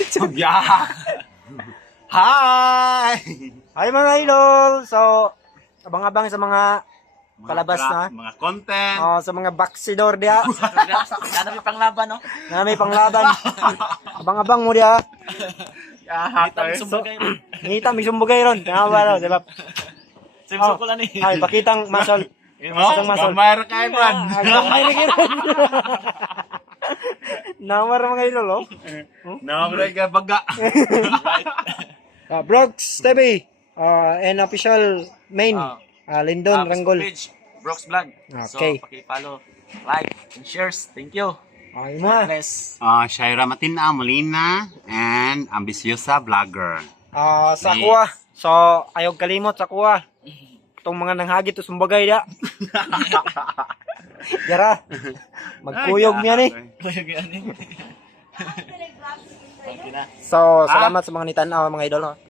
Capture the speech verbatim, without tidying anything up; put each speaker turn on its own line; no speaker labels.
Yeah. Hi!
Hi mga idol! So, abang-abang sa mga
Mga
palabas
craft,
na.
Mga content.
Oh, sa mga baksidor dia.
Sana may panglaban, no?
Na may panglaban. Abang-abang mo dia.
Yeah,
Kita may sumbagay.
Ngita, may sumbugay ron. Tama ba, di ba?
Simso ko lang eh.
Ay, pakitang masol.
Oh, gamay ra kay Brad.
Ay, gamay na kiron. Namar mga idol, oh.
Namre ka baga.
Uh, Brooks T V. Uh, and official main.
Ah.
Uh, Lindon
Ah,
Ranggol.
Facebook page, Brooks Vlog.
Okay.
So, paki-follow, like, and shares. Thank you.
Ay mo.
Bless.
Ah, Shaira Matina Molina and ambisyosa vlogger.
Ah, sa
Yes.
kuha. So, ayaw kalimot sa kuha. Itong mga nanghagit to sumbagay dia. Yara. Magkuyog niya ni.
Kuyog yan eh. Okay na.
So, salamat sa mga nitanaw mga idol. oh.